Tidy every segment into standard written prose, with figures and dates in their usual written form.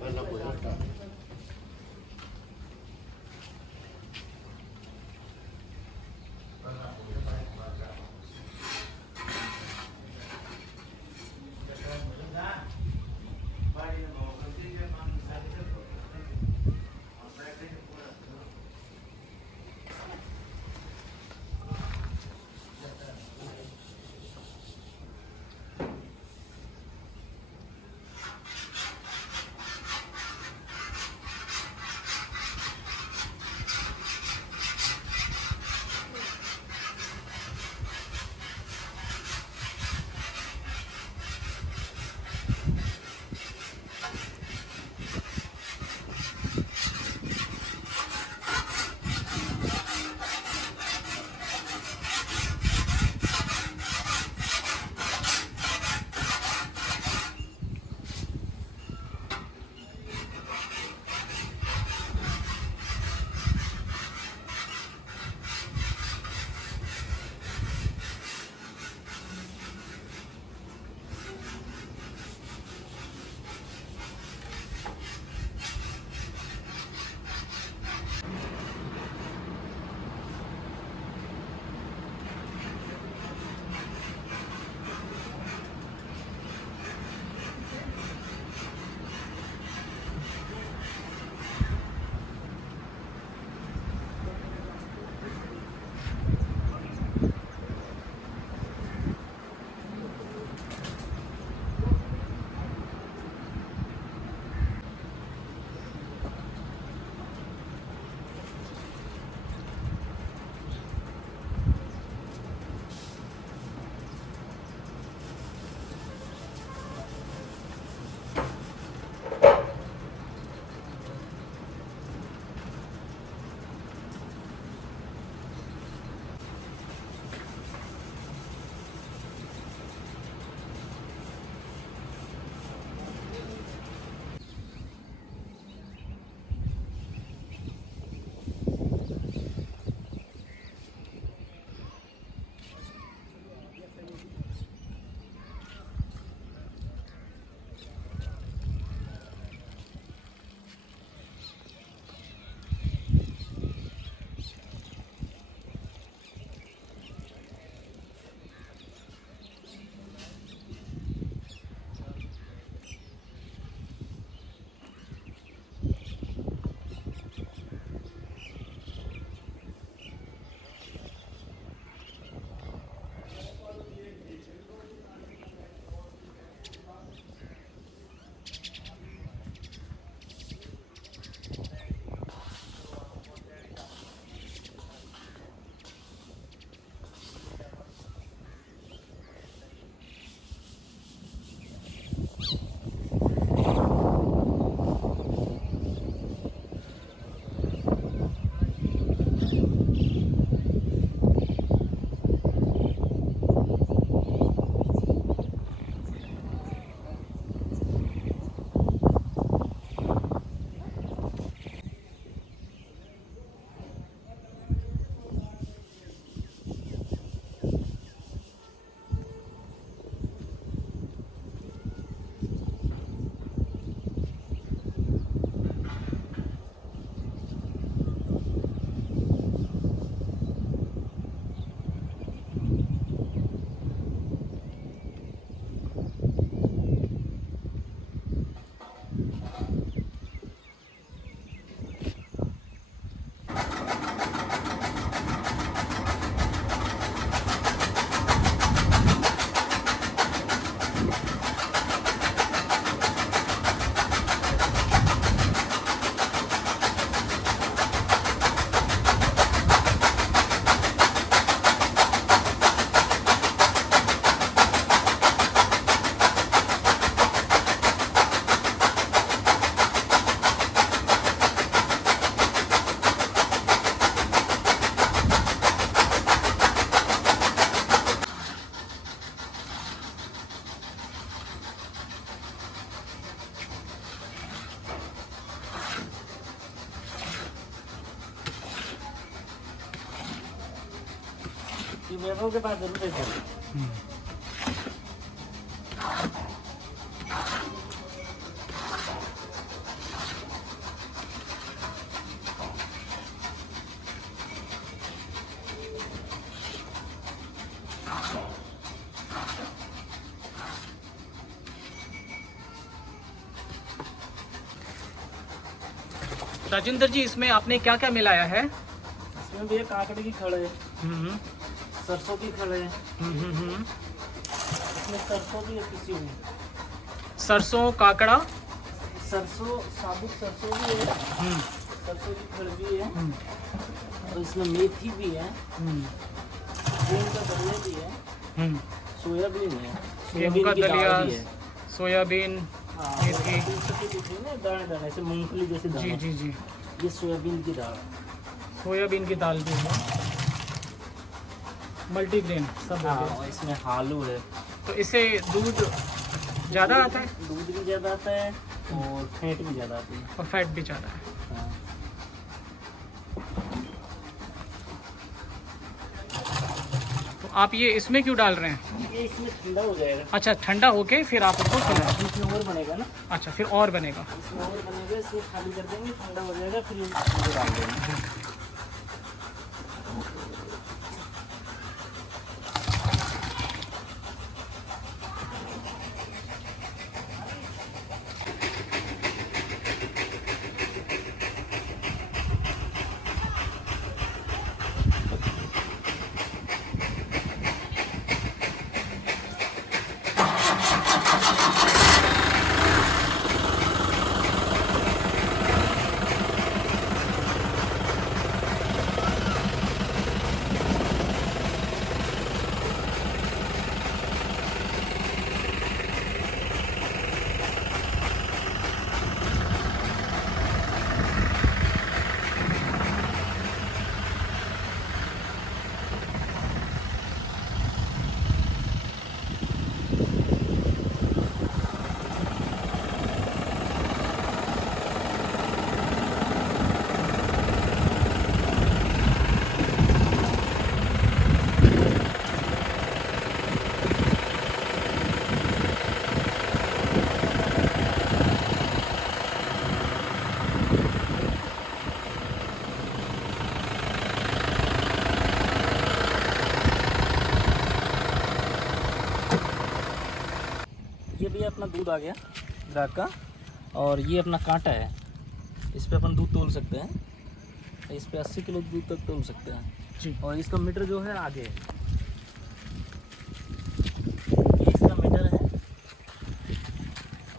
Pala po yata. मेरे के पास जरूर है। राजेंद्र जी, इसमें आपने क्या क्या मिलाया है? इसमें भी काकड़ी की खड़ है, सरसों की खड़ है, इसमें सरसों भी है पिसी हुई, सरसों, काकड़ा, सरसों साबुत सरसों भी है, सरसों की खड़ भी है, और इसमें मेथी भी है, गेहूं का दलिया भी है, सोयाबीन है, गेहूं का की दाल दलिया, भी है। सोयाबीन, हाँ, मेथी। दाने दाने ऐसे मूंगफली जैसे जी दाने। जी जी। ये सोयाबीन की दाल है। सोयाबीन की दाल भी है, मल्टीग्रेन सब हाँ, है। और इसमें आलू है। तो इससे दूध ज़्यादा आता है दूध भी ज़्यादा आता है और फैट भी ज़्यादा आती है। और फैट भी ज़्यादा है। हाँ। तो आप ये इसमें क्यों डाल रहे हैं? ये इसमें ठंडा हो जाएगा। अच्छा, ठंडा होके फिर आप उसको खिलाएं। इसमें और बनेगा ना, अच्छा, फिर और बनेगा। इसमें और बनेगा, इसमें खाली कर देंगे, ठंडा हो जाएगा, फिर इसमें डाल देंगे। ये भी अपना दूध आ गया ग्राहक का, और ये अपना कांटा है, इस पे अपन दूध तोल सकते हैं, इस पे 80 किलो दूध तक तोल सकते हैं जी। और इसका मीटर जो है आगे है, ये इसका मीटर है,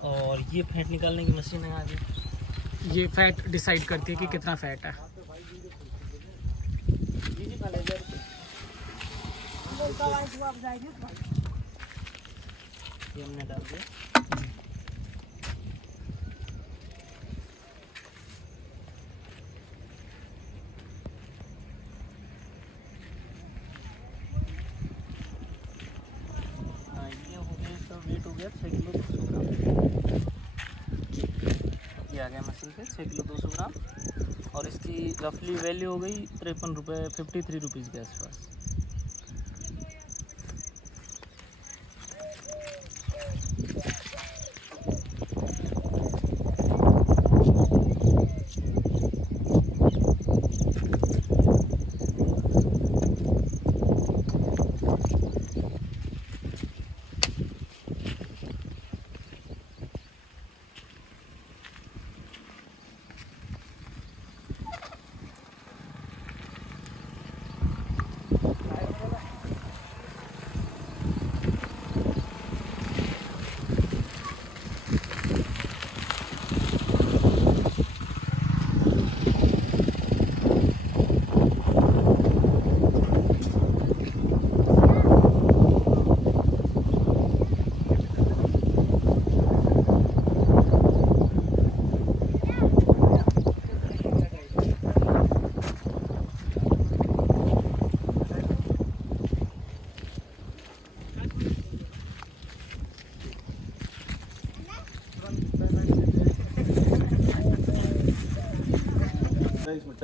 और ये फैट निकालने की मशीन है आगे। ये फैट डिसाइड करती है कि कितना फैट है। ये हमने डाल दिया। हाँ, ये हो गया, इसका वेट हो गया 6 किलो 200 ग्राम। ये आ गया मशीन पे 6 किलो 200 ग्राम, और इसकी रफली वैल्यू हो गई 53 रुपये, 53 रुपीज़ के आसपास।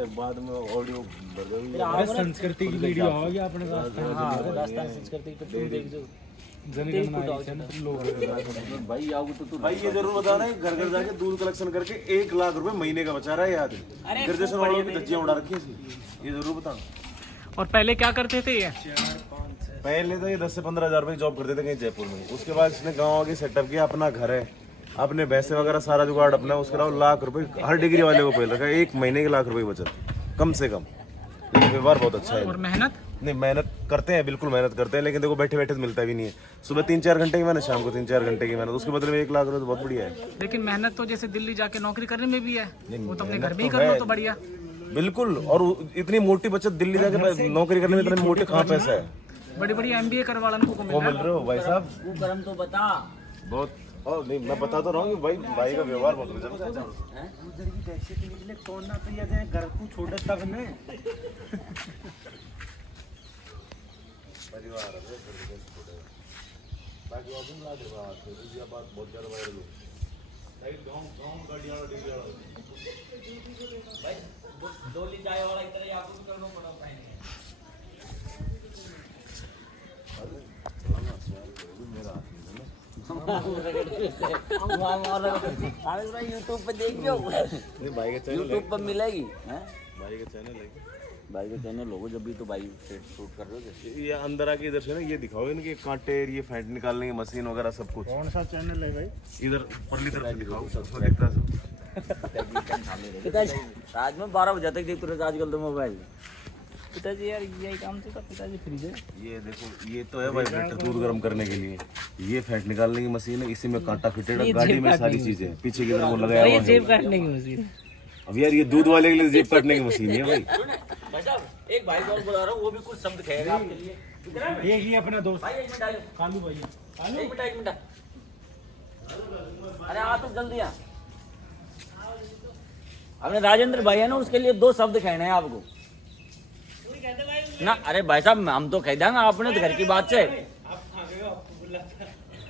बाद में ऑडियो संस्कृति की वीडियो होगी अपने पास। हाँ, राजस्थान संस्कृति पे तुम देख जो भाई आओ तो भाई ये जरूर बताना है, घर घर जाके दूध कलेक्शन करके 1 लाख रुपए महीने का बचा रहा है याद। ग्रेजुएशन वालों की धज्जियां उड़ा रखी है, ये जरूर बताना। और पहले क्या करते थे ये? पहले तो ये 10 से 15 हज़ार रुपए की जॉब करते थे कहीं जयपुर में। उसके बाद इसने गाँव आगे सेटअप किया, अपना घर है, आपने भैंसे वगैरह सारा जुगाड़ अपना उसके अलावा लाख रुपए हर डिग्री वाले को पहले रखा है, 1 महीने के लाख रुपए की बचत कम से कम। लेकिन व्यवहार बहुत अच्छा है। और मेहनत नहीं मेहनत करते हैं, बिल्कुल मेहनत करते हैं, लेकिन देखो बैठे बैठे तो मिलता भी नहीं है। सुबह 3-4 घंटे की मेहनत, शाम को 3-4 घंटे की मेहनत, उसके बदले में 1 लाख रुपए तो बहुत बढ़िया है। लेकिन मेहनत तो जैसे दिल्ली जाके नौकरी करने में भी है, नहीं, वो तो अपने मेहनत घर में ही तो कर लो है। तो बढ़िया। बिल्कुल, और इतनी मोटी बचत दिल्ली जाके नौकरी करने में इतने मोटे कहाँ पैसा है। बड़ी बड़ी MBA करवा वालों को वो मिल मिल रहे हो भाई साहब तू कर्म तो बता। बहुत। और नहीं मैं बता तो रहा हूँ कि भाई का व्यवहार बहुत गजब है। उधर की टैक्सी के निकले छोड़ना तो ये जाए घर को छोड़ तब ने परिवार है बाकी और दिन लाख रुपए आते हैं, ये बात बहुत ज्यादा वायरल हो लाइक गांव गाड़ियां भाई डोली चाय वाला की तरह आपको भी करना पड़ा पाएंगे। यूट्यूब पे देखियो, नहीं भाई का चैनल यूट्यूब पर मिलेगी। भाई का चैनल है, भाई का चैनल होगा जब भी तो भाई शूट कर रहे हो। ये अंदर आके इधर से ना ये दिखाओ इनके कांटे, ये फेंट निकालने की मशीन वगैरह सब कुछ। कौन सा चैनल है भाई? इधर परली तरफ से दिखाओ, सब दिखता है सब। पिताजी रात में 12 बजे तक देखते रहे आजकल तो मोबाइल। पिताजी यार यही काम से पिताजी फ्रीज है। ये देखो ये तो है वाइब्रेटर दूध गर्म करने के लिए, ये फैट निकालने की मशीन है, इसी में कांटा फिटेड है, गाड़ी में सारी चीजें हैं, पीछे की तरफ वो लगाया हुआ है। जेब काटने की मशीन। अब यार ये दूध वाले के लिए जेब काटने की मशीन है भाई। भाई साहब एक भाई को और बुला रहा हूँ, वो भी कुछ शब्द कहेगा आपके लिए। एक ही अपना दोस्त भाई 1 मिनट आइए। कालू भाई। 1 मिनट। अरे आ तो जल्दी आ। अपने राजेंद्र भाई है ना, उसके लिए 2 शब्द कहने हैं आपको ना। अरे भाई साहब हम तो कह देंगे, आपने तो घर की बात से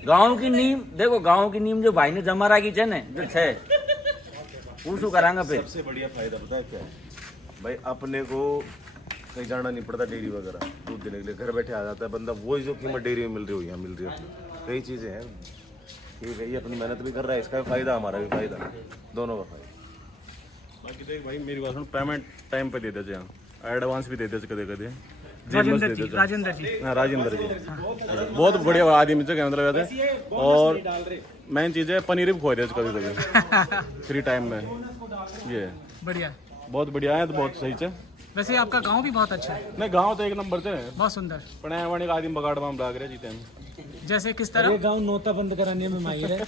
गांव की नींव देखो, गांव की नींव जो भाई ने जमा रखी है ना जो छे उसको करांगा। फिर सबसे बढ़िया फायदा पता है क्या है भाई, अपने को कहीं जाना नहीं पड़ता डेयरी वगैरह दूध देने के लिए, घर बैठे आ जाता है बंदा, वही जो कीमत डेयरी में मिल रही हो यहाँ मिल रही है अपनी। कई चीजें हैं, ठीक है, ये अपनी मेहनत भी कर रहा है, इसका भी फायदा हमारा भी फायदा, दोनों का फायदा। बाकी देख भाई मेरी बात सुन, पेमेंट टाइम पे दे देते हैं, एडवांस भी दे देते कदे कदे। राजेंद्र जी, राजेंद्र जी, हाँ राजेंद्र जी बहुत बढ़िया आदमी से मतलब वैसे। और मेन चीज़ है पनीर भी खुआ देते कभी कभी फ्री टाइम में, ये बढ़िया। बहुत बढ़िया है, तो बहुत सही है। वैसे आपका गांव भी बहुत अच्छा है, नहीं गाँव तो 1 नंबर से बहुत सुंदर। पढ़ाए वाणी का आदमी बगाड़ में लाग रहे जीते हैं। जैसे किस ये तरह? गांव नोता बंद कराने में माहिर है।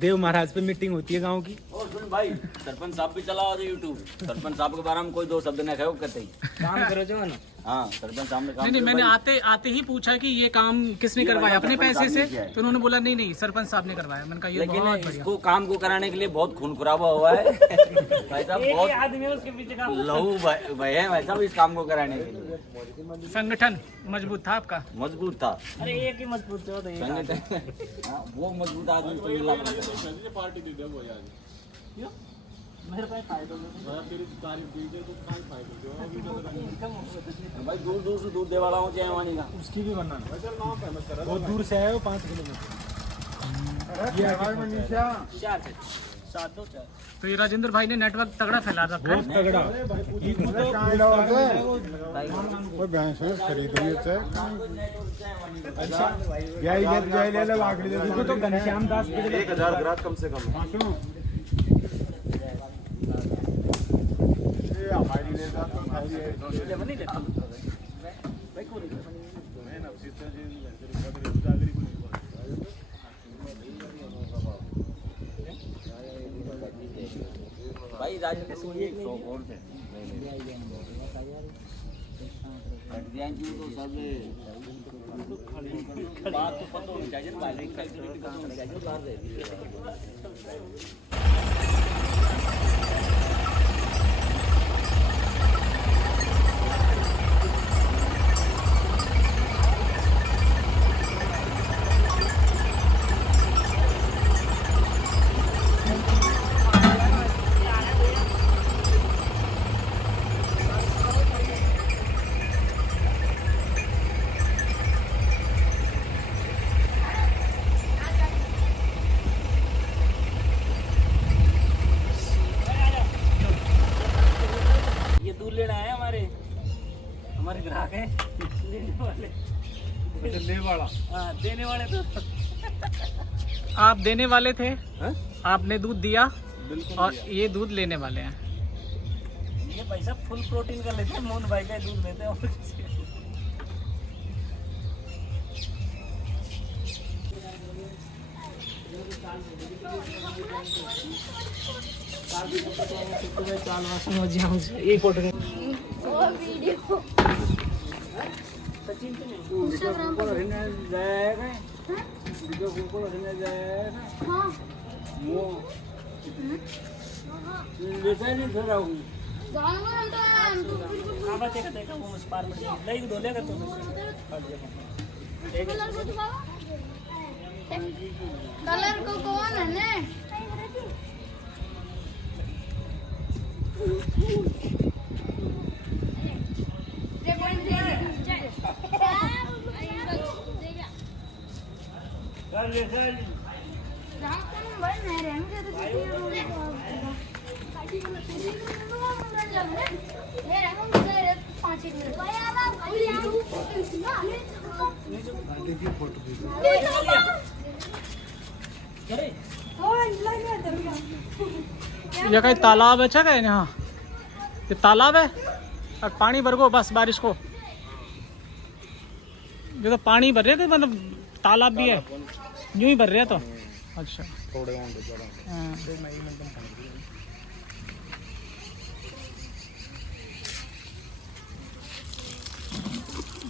देव महाराज पे मीटिंग होती है गांव की। और सुन भाई, सरपंच साहब भी चला यूट्यूब, सरपंच साहब के बारे में कोई 2 शब्द न कहो कहते ही। काम करो जो ना। हाँ सरपंच साहब ने काम नहीं, मैंने आते ही पूछा कि ये काम किसने करवाया, अपने पैसे से? तो उन्होंने बोला नहीं सरपंच साहब ने करवाया। मैंने कहा ये लेकिन बहुत बढ़िया। इसको काम को कराने के लिए बहुत खून खराबा हुआ है भाई साहब, बहुत आदमी उसके पीछे का लहू भाई है भाई साहब इस काम को कराने के लिए। संगठन मजबूत था आपका? मजबूत था अरे एक ही मजबूत हो तो ये संगठन। हाँ, वो मजबूत आदमी को मिला। मेरे पास फायदा भाई दूर दूर से दूध दे वाला हूँ जय वाणी का। उसकी भी बनाना बहुत दूर से आए हो 5 किलोमीटर। ये 4 तो ये राजेंद्र भाई ने नेटवर्क तगड़ा फैला रखा है। तगड़ा तो घनश्याम दास 1000 ग्राहक कम से कम। भाई राजू के सुनिए और से तो सब बात तो पता होनी चाहिए भाई पता होनी चाहिए बात है। लेना है हमारे ग्राहक हैं लेने वाले, ले वाला। हाँ देने वाले तो आप देने वाले थे, हैं? आपने दूध दिया बिल्कुल और दिया। ये दूध लेने वाले हैं। ये भाई साहब फुल प्रोटीन का लेते हैं, मोहन भाई का ही दूध लेते हैं और किसी का। एक ऑर्डर सचिन तो देखा वो उस पार में नहीं धोलेगा तो कलर को कौन है ने ये कहीं तालाब है क्या कहीं यहाँ? ये तालाब है और पानी भर गो बस बारिश को। ये तो पानी भर रहे थे, मतलब तालाब भी है, यूं ही भर रहे तो। अच्छा थोड़े हाँ।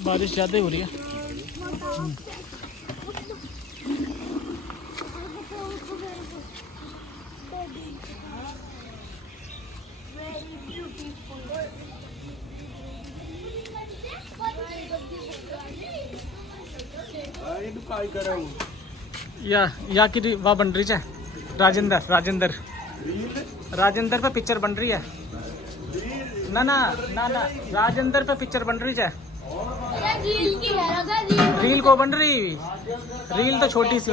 बारिश ज़्यादा ही हो रही है। या की वह बन रही है राजेंद्र पे पिक्चर बन रही है। ना ना ना ना राजेंद्र पे पिक्चर बन रही है। रील को बन रही, रील तो छोटी सी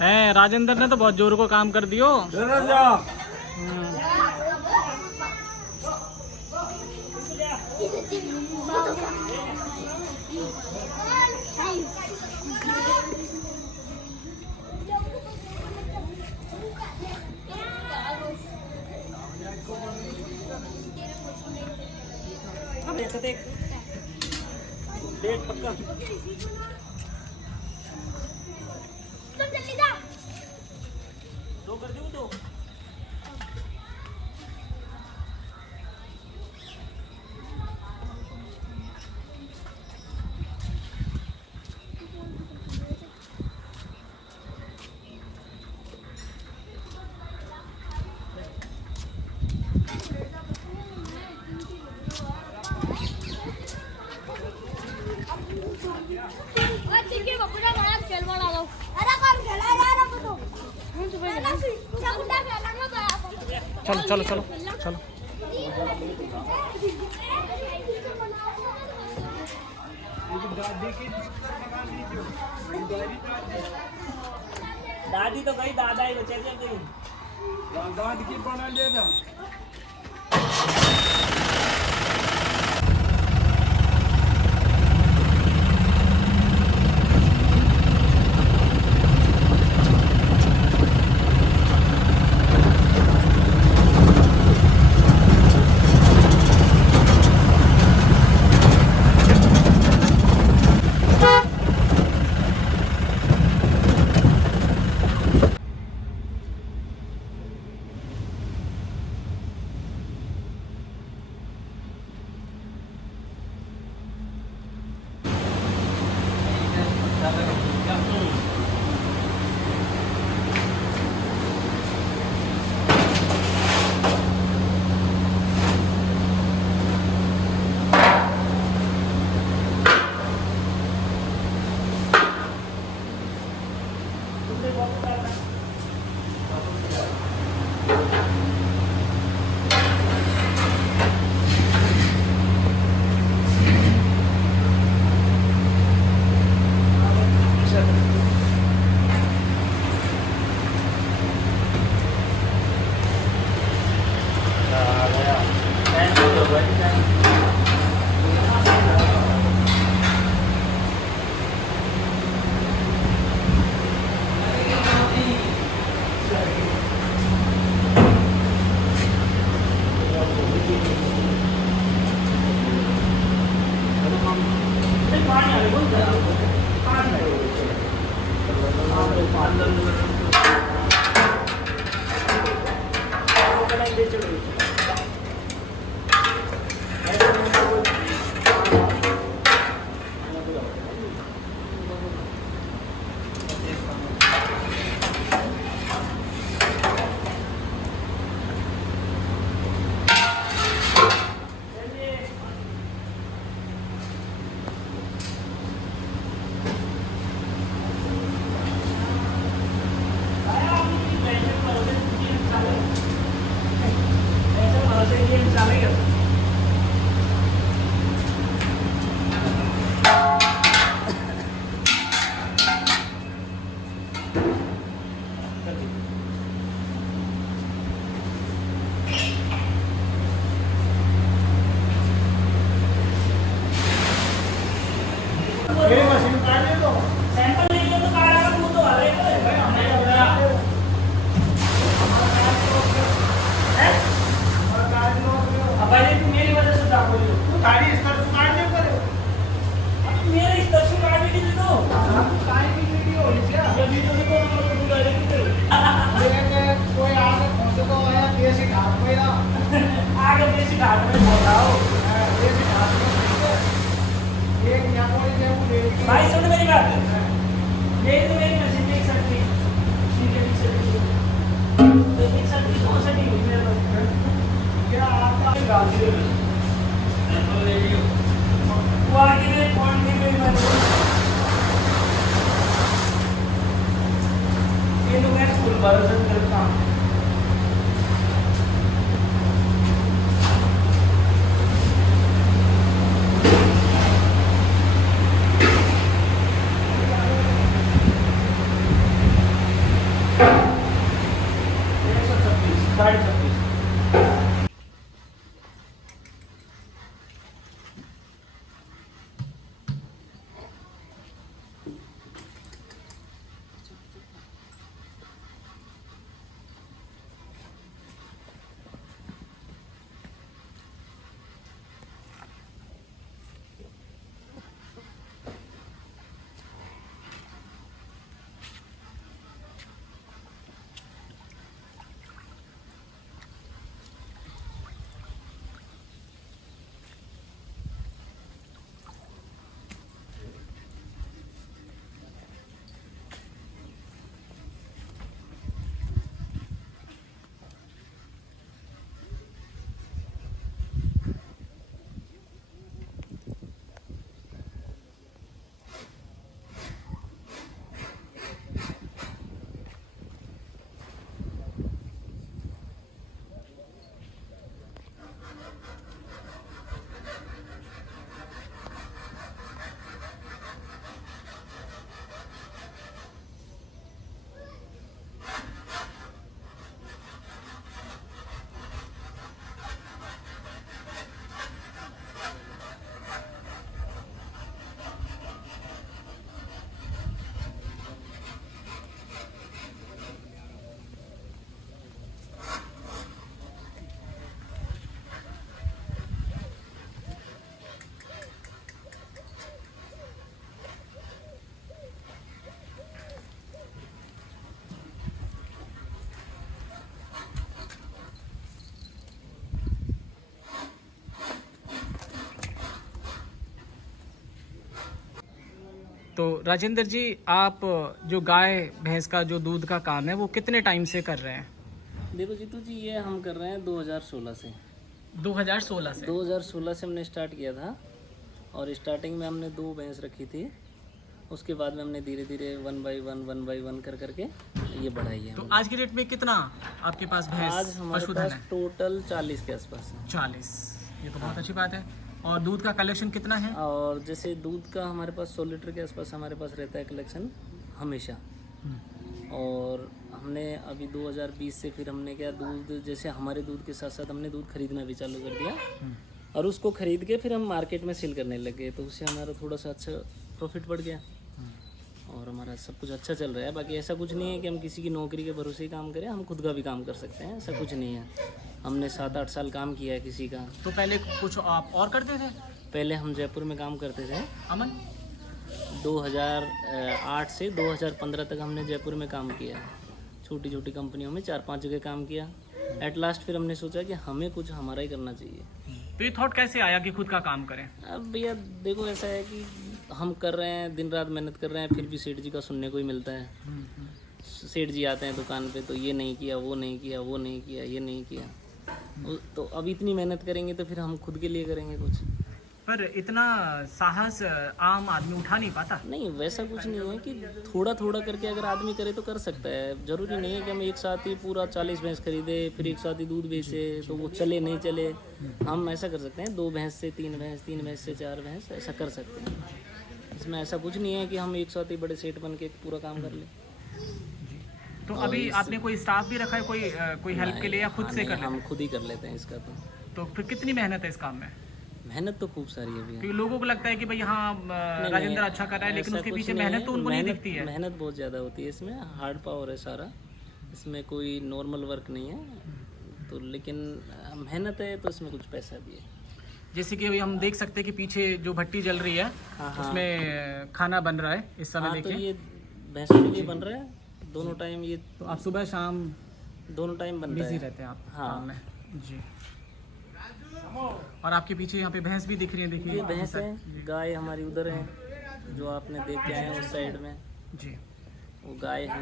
है। राजेंद्र ने तो बहुत जोर को काम कर दियो। डेट पक्का दो कर दूँ तो चलो चलो चलो चलो। दादी तो गई, दादा ही बचे थे अभी। दादी की बना ले था। भाई सुन मेरी बात, ये तो मेरी मशीन देख सकती, ठीक है देख सकती, तो देख सकती कौन सा टीवी मेरे पास क्या आता है गाड़ी ले लियो, वो आगे मेरे फोन में मैं ये तो मैं फुल वर्जन करता हूँ। तो राजेंद्र जी, आप जो गाय भैंस का जो दूध का काम है वो कितने टाइम से कर रहे हैं? देखो जीतू जी, ये हम कर रहे हैं 2016 से। 2016 से? 2016 से हमने स्टार्ट किया था, और स्टार्टिंग में हमने 2 भैंस रखी थी। उसके बाद में हमने धीरे धीरे 1 बाई 1 कर करके ये बढ़ाई है। तो आज की डेट में कितना आपके पास भैंस आज हमारे पशुधन पास है? टोटल 40 के आसपास है। 40। ये तो बहुत अच्छी बात है। और दूध का कलेक्शन कितना है? और जैसे दूध का हमारे पास 100 लीटर के आसपास हमारे पास रहता है कलेक्शन हमेशा। और हमने अभी 2020 से फिर हमने क्या, दूध जैसे हमारे दूध के साथ साथ हमने दूध खरीदना भी चालू कर दिया, और उसको खरीद के फिर हम मार्केट में सेल करने लगे, तो उससे हमारा थोड़ा सा अच्छा प्रॉफिट बढ़ गया और हमारा सब कुछ अच्छा चल रहा है। बाकी ऐसा कुछ नहीं है कि हम किसी की नौकरी के भरोसे ही काम करें, हम खुद का भी काम कर सकते हैं, ऐसा कुछ नहीं है। हमने 7-8 साल काम किया है किसी का। तो पहले कुछ आप और करते थे? पहले हम जयपुर में काम करते थे। अमन? 2008 से 2015 तक हमने जयपुर में काम किया, छोटी छोटी कंपनियों में 4-5 जगह काम किया। एट लास्ट फिर हमने सोचा कि हमें कुछ हमारा ही करना चाहिए। तो ये थॉट कैसे आया कि खुद का काम करें? अब भैया देखो, ऐसा है कि हम कर रहे हैं, दिन रात मेहनत कर रहे हैं, फिर भी सेठ जी का सुनने को ही मिलता है। सेठ जी आते हैं दुकान पे, तो ये नहीं किया, वो नहीं किया, वो नहीं किया, ये नहीं किया। तो अब इतनी मेहनत करेंगे तो फिर हम खुद के लिए करेंगे कुछ। पर इतना साहस आम आदमी उठा नहीं पाता। नहीं, वैसा कुछ नहीं है कि थोड़ा थोड़ा करके अगर आदमी करे तो कर सकता है। ज़रूरी नहीं है कि हम एक साथ ही पूरा 40 भैंस खरीदे फिर एक साथ ही दूध बेचे तो वो चले नहीं चले। हम ऐसा कर सकते हैं 2 भैंस से 3 भैंस, 3 भैंस से 4 भैंस, ऐसा कर सकते हैं। इसमें ऐसा कुछ नहीं है कि हम एक साथ ही बड़े सेठ बन के पूरा काम कर लें। तो अभी आपने कोई स्टाफ भी रखा है कोई हेल्प के लिए, या खुद से कर लेते हम खुद ही कर लेते हैं इसका। तो फिर कितनी मेहनत है इस काम में? मेहनत तो खूब सारी है भैया। क्योंकि लोगों को लगता है कि भाई हाँ राजेंद्र अच्छा कर रहा है, लेकिन उसके पीछे मेहनत तो उनको नहीं दिखती है। मेहनत बहुत ज़्यादा होती है इसमें, हार्ड पावर है सारा, इसमें कोई नॉर्मल वर्क नहीं है। तो लेकिन मेहनत है तो इसमें कुछ पैसा भी है। जैसे कि अभी हम देख सकते हैं कि पीछे जो भट्टी जल रही है उसमें खाना बन रहा है इस समय। हाँ, तो देखिए ये भैंसों के लिए बन रहा है दोनों टाइम, ये तो आप सुबह शाम दोनों टाइम बन रहा बिजी है। रहते हैं आप हाँ। काम में जी। और आपके पीछे यहाँ पे भैंस भी दिख रही है, देखिए ये भैंस है, गाय हमारी उधर है जो आपने देख के आए हैं उस साइड में, जी। वो गाय है,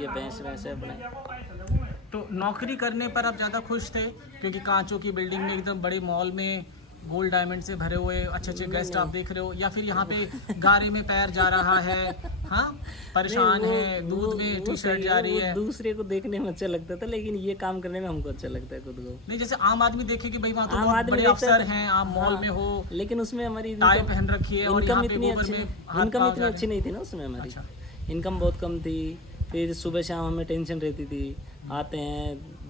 ये भैंस है अपने। तो नौकरी करने पर आप ज़्यादा खुश थे क्योंकि कांचों की बिल्डिंग में एकदम बड़े मॉल में गोल्ड डायमंड से भरे हुए अच्छे अच्छे गेस्ट आप देख रहे हो, या फिर यहाँ पे गारे में पैर जा रहा है, हाँ परेशान है, दूध में टी शर्ट जा रही है? दूसरे को देखने में अच्छा लगता था, लेकिन ये काम करने में हमको अच्छा लगता है खुद को। नहीं, जैसे आम आदमी देखे कि भाई वहाँ तो आम बहुत आदमी बड़े देखता अफसर है। हैं, आप मॉल में हो, लेकिन उसमें हमारी टाई पहन रखी है और इनकम यहाँ पे इतनी गोबर अच्छी में हाथ इनकम पाँव इतनी जा रहे अच्छी नहीं थी ना उसमें हमारी। अच्छा। इनकम बहुत कम थी, फिर सुबह शाम हमें टेंशन रहती थी, आते हैं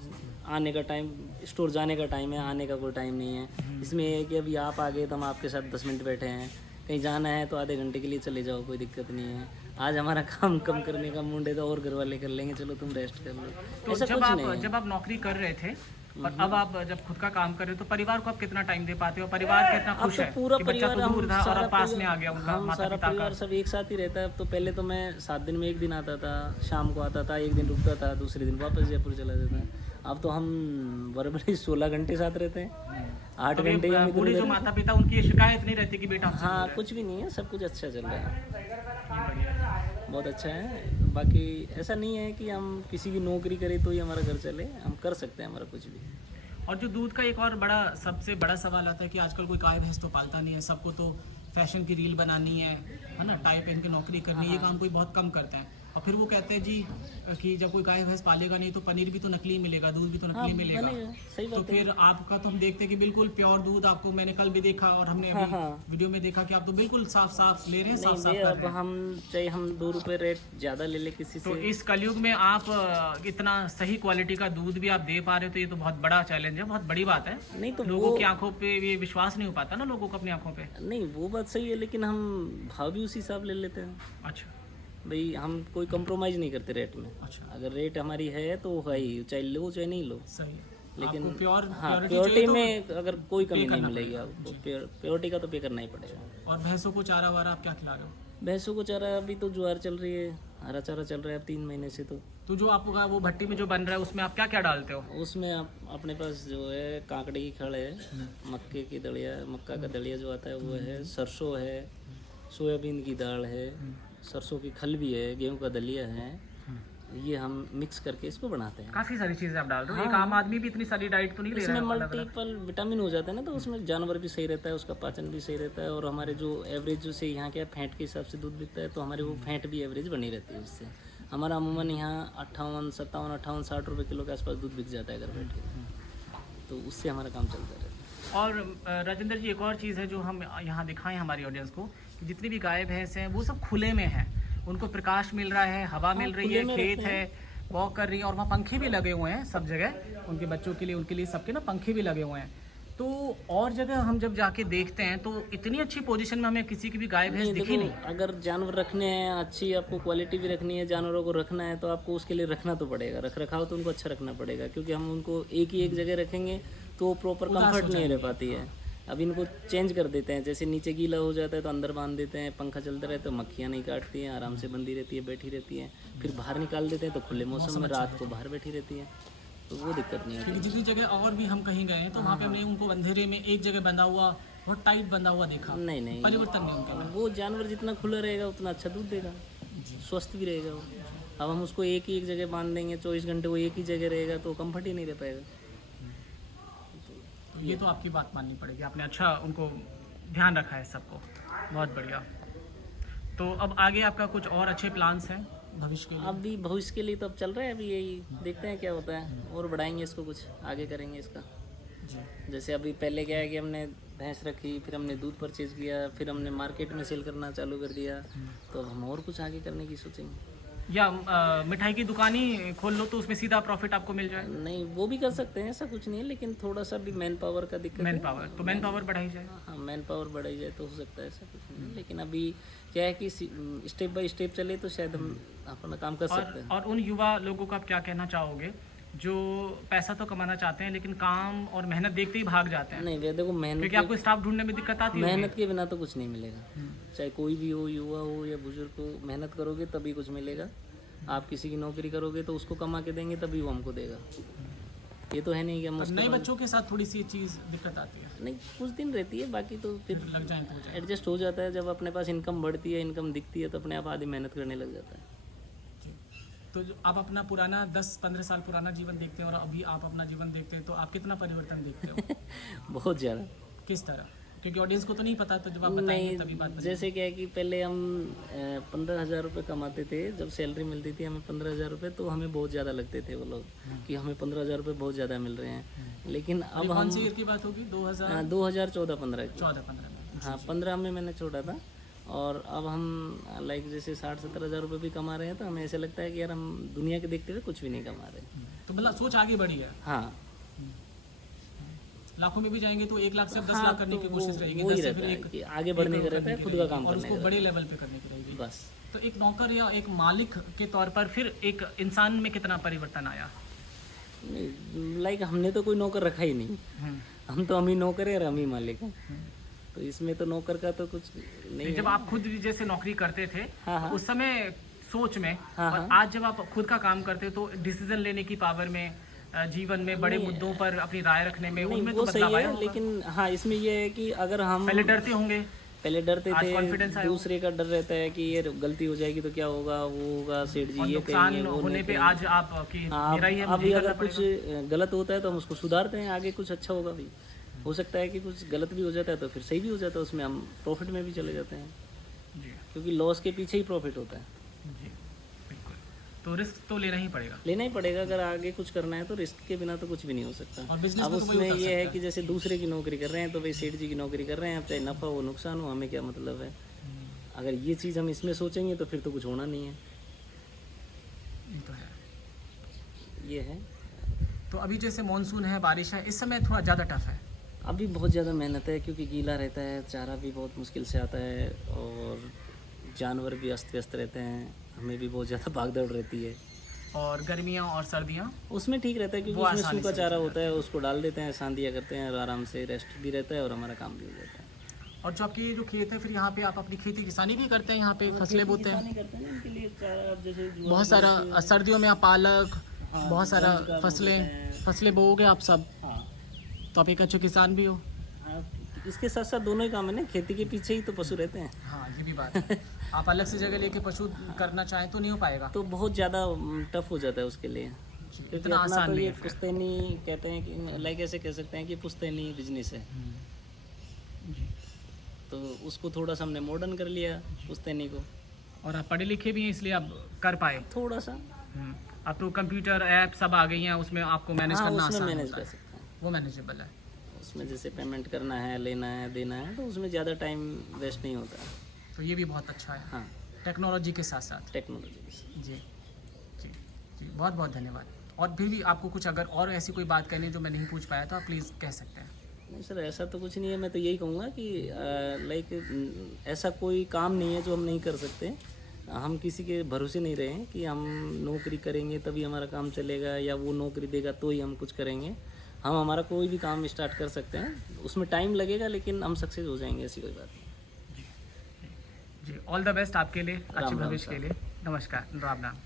आने का टाइम, स्टोर जाने का टाइम है, आने का कोई टाइम नहीं है। इसमें ये है कि अभी आप आ गए तो हम आपके साथ 10 मिनट बैठे हैं, कहीं जाना है तो आधे घंटे के लिए चले जाओ, कोई दिक्कत नहीं है। आज हमारा काम कम करने का मूड है तो और घर वाले कर लेंगे, चलो तुम रेस्ट कर लो, तो ऐसा कुछ नहीं है। जब आप नौकरी कर रहे थे और अब आप जब खुद का काम कर रहे हो तो परिवार को आप कितना टाइम दे पाते हो? परिवार कितना अब खुश तो है पूरा कि बच्चा परिवार तो दूर था और सारा अब पास में परिवार- आ गया उनका हम माता सारा पिता का? परिवार सब एक साथ ही रहता है। अब तो पहले तो मैं 7 दिन में एक दिन आता था, शाम को आता था, एक दिन रुकता था, दूसरे दिन वापस जयपुर चला जाता है। अब तो हम बराबर 16 घंटे साथ रहते हैं, 8 तो ये घंटे हम बूढ़े इधर जो माता पिता उनकी ये शिकायत नहीं रहती कि बेटा हमसे हाँ दूर है? कुछ भी नहीं है, सब कुछ अच्छा चल रहा है, बढ़िया है। बहुत अच्छा है। बाकी ऐसा नहीं है कि हम किसी की नौकरी करें तो ही हमारा घर चले, हम कर सकते हैं हमारा कुछ भी। और जो दूध का एक और बड़ा सबसे बड़ा सवाल आता है कि आजकल कोई गाय भैंस तो पालता नहीं है, सबको तो फैशन की रील बनानी है ना, टाई पहन के नौकरी करनी है, ये काम कोई बहुत कम करता है। और फिर वो कहते हैं जी कि जब कोई गाय भैंस पालेगा नहीं तो पनीर भी तो नकली मिलेगा, दूध भी तो नकली मिलेगा। बनेगा, सही तो बात है। फिर आपका तो हम देखते हैं कि बिल्कुल प्योर दूध आपको, मैंने कल भी देखा और हमने अभी वीडियो में देखा कि आप तो बिल्कुल साफ साफ ले रहे हैं, साफ नहीं साफ भैया, कर अब रहे हैं। हम चाहे हम 2 रुपये रेट ज़्यादा ले ले किसी तो से, इस कलयुग में आप इतना सही क्वालिटी का दूध भी आप दे पा रहे हो तो ये तो बहुत बड़ा चैलेंज है, बहुत बड़ी बात है। नहीं तो लोगों वो की आंखों पे ये विश्वास नहीं हो पाता ना लोगों को अपनी आंखों पे। नहीं वो बात सही है, लेकिन हम भाव भी उसी हिसाब ले लेते हैं अच्छा भाई, हम कोई कंप्रोमाइज़ नहीं करते रेट में। अच्छा, अगर रेट हमारी है तो है ही, चाहे लो चाहे नहीं लो। सही। लेकिन आपको प्योर हाँ, प्योरिटी प्योरिटी चाहिए तो में अगर कोई कमी नहीं करना मिलेगी आपको, प्योरिटी का तो पे करना ही पड़ेगा। और भैंसों को चारा वारा आप क्या खिला रहे हो? भैंसों को चारा अभी तो ज्वार चल रही है, हरा चारा चल रहा है अब 3 महीने से। तो जो आपका वो भट्टी में जो बन रहा है उसमें आप क्या क्या डालते हो? उसमें आप अपने पास जो है काकड़े की खड़ है, मक्के की दलिया, मक्का का दलिया जो आता है वो है, सरसों है, सोयाबीन की दाल है, सरसों की खल भी है, गेहूं का दलिया है, ये हम मिक्स करके इसको बनाते हैं। काफी सारी चीजें आप डाल रहे हो। एक आम आदमी भी इतनी सारी डाइट तो नहीं ले इसमें रहा है। मल्टीपल विटामिन हो जाता है ना, तो उसमें जानवर भी सही रहता है, उसका पाचन भी सही रहता है, और हमारे जो एवरेज जो से यहाँ क्या फैट के हिसाब से दूध बिकता है, तो हमारे वो फैट भी एवरेज बनी रहती है उससे। हमारा अमूमन यहाँ 58, 57, 58, 60 रुपये किलो के आसपास दूध बिक जाता है घर बैठ के, तो उससे हमारा काम चलता रहता है। और राजेंद्र जी, एक और चीज़ है जो हम यहाँ दिखाएं हमारी ऑडियंस को कि जितनी भी गाय भैंस हैं वो सब खुले में हैं, उनको प्रकाश मिल रहा है, हवा मिल रही है, खेत है, वॉक कर रही है, और वहाँ पंखे भी लगे हुए हैं सब जगह, उनके बच्चों के लिए, उनके लिए सबके ना पंखे भी लगे हुए हैं। तो और जगह हम जब जाके देखते हैं तो इतनी अच्छी पोजीशन में हमें किसी की भी गाय भैंस दिखी नहीं। अगर जानवर रखने हैं, अच्छी आपको क्वालिटी भी रखनी है, जानवरों को रखना है, तो आपको उसके लिए रखना तो पड़ेगा, रख रखाव तो उनको अच्छा रखना पड़ेगा, क्योंकि हम उनको एक ही एक जगह रखेंगे तो प्रॉपर कंफर्ट नहीं रह पाती है। अब इनको चेंज कर देते हैं, जैसे नीचे गीला हो जाता है तो अंदर बांध देते हैं, पंखा चलता रहता है तो मक्खियाँ नहीं काटती हैं, आराम से बंधी रहती है, बैठी रहती हैं। फिर बाहर निकाल देते हैं तो खुले मौसम में रात को बाहर बैठी रहती हैं, तो वो दिक्कत नहीं क्योंकि होती। जितनी जगह और भी हम कहीं गए हैं तो वहाँ पे हमने उनको अंधेरे में एक जगह बंधा हुआ, बहुत टाइट बंधा हुआ देखा, नहीं परिवर्तन नहीं उनके में। वो जानवर जितना खुला रहेगा उतना अच्छा दूध देगा, स्वस्थ भी रहेगा वो। अब हम उसको एक ही एक जगह बांध देंगे, 24 घंटे वो एक ही जगह रहेगा, तो कंफर्ट ही नहीं रह पाएगा। ये तो आपकी बात माननी पड़ेगी, आपने अच्छा उनको ध्यान रखा है सबको, बहुत बढ़िया। तो अब आगे आपका कुछ और अच्छे प्लान्स हैं भविष्य के लिए? अभी भविष्य के लिए तो अब चल रहा है, अभी यही देखते हैं क्या होता है, और बढ़ाएंगे इसको, कुछ आगे करेंगे इसका। जी। जैसे अभी पहले क्या है कि हमने भैंस रखी, फिर हमने दूध परचेज किया, फिर हमने मार्केट में सेल करना चालू कर दिया, तो अब हम और कुछ आगे करने की सोचेंगे। या मिठाई की दुकान ही खोल लो तो उसमें सीधा प्रॉफिट आपको मिल जाए। नहीं वो भी कर सकते हैं, ऐसा कुछ नहीं है, लेकिन थोड़ा सा भी मैन पावर का दिक्कत मैन है। पावर, तो मैन पावर बढ़ाई जाए। हाँ, मैन पावर बढ़ाई जाए तो हो सकता है, ऐसा कुछ नहीं है। लेकिन अभी क्या है कि स्टेप बाय स्टेप चले तो शायद हम अपना काम कर सकते हैं। और उन युवा लोगों को आप क्या कहना चाहोगे जो पैसा तो कमाना चाहते हैं लेकिन काम और मेहनत देखते ही भाग जाते हैं, नहीं भैया देखो, क्योंकि आपको स्टाफ ढूंढने में दिक्कत आती है। मेहनत के बिना तो कुछ नहीं मिलेगा। चाहे कोई भी हो, युवा हो या बुजुर्ग हो, मेहनत करोगे तभी कुछ मिलेगा। आप किसी की नौकरी करोगे तो उसको कमा के देंगे तभी वो हमको देगा। ये तो है नहीं कि हम उसको नए बच्चों के साथ थोड़ी सी ये चीज़ दिक्कत आती है, नहीं, कुछ दिन रहती है, बाकी तो फिर लग जाए तो हो जाए। एडजस्ट हो जाता है। जब अपने पास इनकम बढ़ती है, इनकम दिखती है, तो अपने आप आदमी मेहनत करने लग जाता है। तो जो आप अपना पुराना 10-15 साल पुराना जीवन देखते हैं और अभी आप अपना जीवन देखते हैं, तो आप कितना परिवर्तन देखते हो? बहुत ज़्यादा। किस तरह? क्योंकि ऑडियंस को तो नहीं पता, तो जब आप बताएंगे तभी बात बनेगी। जैसे क्या है कि पहले हम 15,000 रुपये कमाते थे, जब सैलरी मिलती थी हमें 15,000 रुपये, तो हमें बहुत ज़्यादा लगते थे वो लोग कि हमें 15,000 रुपये बहुत ज़्यादा मिल रहे हैं। लेकिन अब कौन हम सी ईयर की बात होगी? 2014-15 की। 2014-15 में। हाँ, 15 में मैंने छोड़ा था। और अब हम लाइक जैसे 60-70 हज़ार रुपये भी कमा रहे हैं, तो हमें ऐसा लगता है कि यार हम दुनिया के देखते हुए कुछ भी नहीं कमा रहे। तो मतलब सोच आगे बढ़ी है। हाँ, लाखों में भी जाएंगे तो 1 लाख से 10 हाँ, लाख करने तो की कोशिश रहेगी, वही 10 से रहता फिर है एक कि आगे बढ़ने का रहता है, खुद का काम और करने उसको का बड़े लेवल पे करने की रहेगी। बस। तो एक नौकर या एक मालिक के तौर पर फिर एक इंसान में कितना परिवर्तन आया? लाइक हमने तो कोई नौकर रखा ही नहीं, हम ही नौकर है और हम ही मालिक हैं। तो इसमें तो नौकर का तो कुछ नहीं जब है। आप खुद जैसे नौकरी करते थे, हाँ, हाँ। तो उस समय सोच में, हाँ, और हाँ। आज जब आप खुद का काम करते हो तो डिसीजन लेने की पावर में, जीवन में बड़े मुद्दों पर अपनी राय रखने में, नहीं, उनमें वो तो सही बदलाव आया है, होगा। लेकिन हाँ, इसमें ये है कि अगर हम पहले डरते होंगे, पहले डरते आज थे, confidence आया दूसरे का डर रहता है कि ये गलती हो जाएगी तो क्या होगा, वो होगा, सेठ जी और ये नुकसान कहेंगे, वो होने नहीं पे कहेंगे। आज आप कि हाँ, मेरा ही है, अब मुझे ही अगर करना कुछ पड़ेगा। गलत होता है तो हम उसको सुधारते हैं, आगे कुछ अच्छा होगा भी। हो सकता है कि कुछ गलत भी हो जाता है तो फिर सही भी हो जाता है, उसमें हम प्रॉफिट में भी चले जाते हैं, जी क्योंकि लॉस के पीछे ही प्रॉफिट होता है। जी बिल्कुल। तो रिस्क तो लेना ही पड़ेगा। लेना ही पड़ेगा, अगर आगे कुछ करना है तो रिस्क के बिना तो कुछ भी नहीं हो सकता। और बिजनेस अब में तो वही उसमें उतर ये है सकता कि जैसे दूसरे की नौकरी कर रहे हैं तो भाई सेठ जी की नौकरी कर रहे हैं, अब चाहे नफ़ा हो नुकसान हो, हमें क्या मतलब है। अगर ये चीज़ हम इसमें सोचेंगे तो फिर तो कुछ होना नहीं है। ये तो है। ये है। तो अभी जैसे मानसून है, बारिश है, इस समय थोड़ा ज़्यादा टफ है। अभी बहुत ज़्यादा मेहनत है, क्योंकि गीला रहता है, चारा भी बहुत मुश्किल से आता है और जानवर भी अस्त व्यस्त रहते हैं, हमें भी बहुत ज़्यादा भागदौड़ रहती है। और गर्मियाँ और सर्दियाँ उसमें ठीक रहता है, क्योंकि वो उसमें आसानी सूखा से चारा होता है, उसको डाल देते हैं, सांदिया करते हैं और आराम से रेस्ट भी रहता है और हमारा काम भी हो जाता है। और जो आपकी जो खेत है, फिर यहाँ पे आप अपनी खेती किसानी भी करते हैं, यहाँ पे फसलें बोते हैं। किसानी करते हैं ना, इनके लिए चारा, अब जैसे ज्वार बहुत सारा सर्दियों में आप पालक, बहुत सारा का फसलें बोओगे आप सब, हाँ, तो आप एक अच्छे किसान भी हो। हाँ, इसके साथ साथ दोनों ही काम है ना, खेती के पीछे ही तो पशु रहते हैं। हाँ, ये भी बात है। आप अलग से जगह लेके पशु करना चाहें तो नहीं हो पाएगा। तो बहुत ज़्यादा टफ हो जाता है उसके लिए, क्योंकि इतना अपना आसान तो नहीं ये है फिर। पुश्तैनी कहते हैं कि लाइक ऐसे कह सकते हैं कि पुश्तैनी बिजनेस है। तो उसको थोड़ा सा हमने मॉडर्न कर लिया पुश्तैनी को, और आप पढ़े लिखे भी हैं इसलिए आप कर पाए। थोड़ा सा। अब तो कंप्यूटर ऐप सब आ गई हैं, उसमें आपको मैनेज हाँ, करना उसमें आसान मैनेज होता कर है, सकते हैं। वो मैनेजेबल है। उसमें जैसे पेमेंट करना है, लेना है, देना है, तो उसमें ज़्यादा टाइम वेस्ट नहीं होता। तो ये भी बहुत अच्छा है, हाँ, टेक्नोलॉजी के साथ साथ। टेक्नोलॉजी। जी जी जी, बहुत बहुत धन्यवाद। और फिर भी आपको कुछ अगर और ऐसी कोई बात करनी है जो मैं नहीं पूछ पाया तो आप प्लीज़ कह सकते हैं। नहीं सर, ऐसा तो कुछ नहीं है। मैं तो यही कहूँगा कि लाइक ऐसा कोई काम नहीं है जो हम नहीं कर सकते। हम किसी के भरोसे नहीं रहे हैं कि हम नौकरी करेंगे तभी हमारा काम चलेगा, या वो नौकरी देगा तो ही हम कुछ करेंगे। हम हमारा कोई भी काम स्टार्ट कर सकते हैं, उसमें टाइम लगेगा लेकिन हम सक्सेस हो जाएंगे, ऐसी कोई बात नहीं। जी, ऑल द बेस्ट आपके लिए, अच्छे राम भविष्य के साहब। लिए। नमस्कार, राम राम।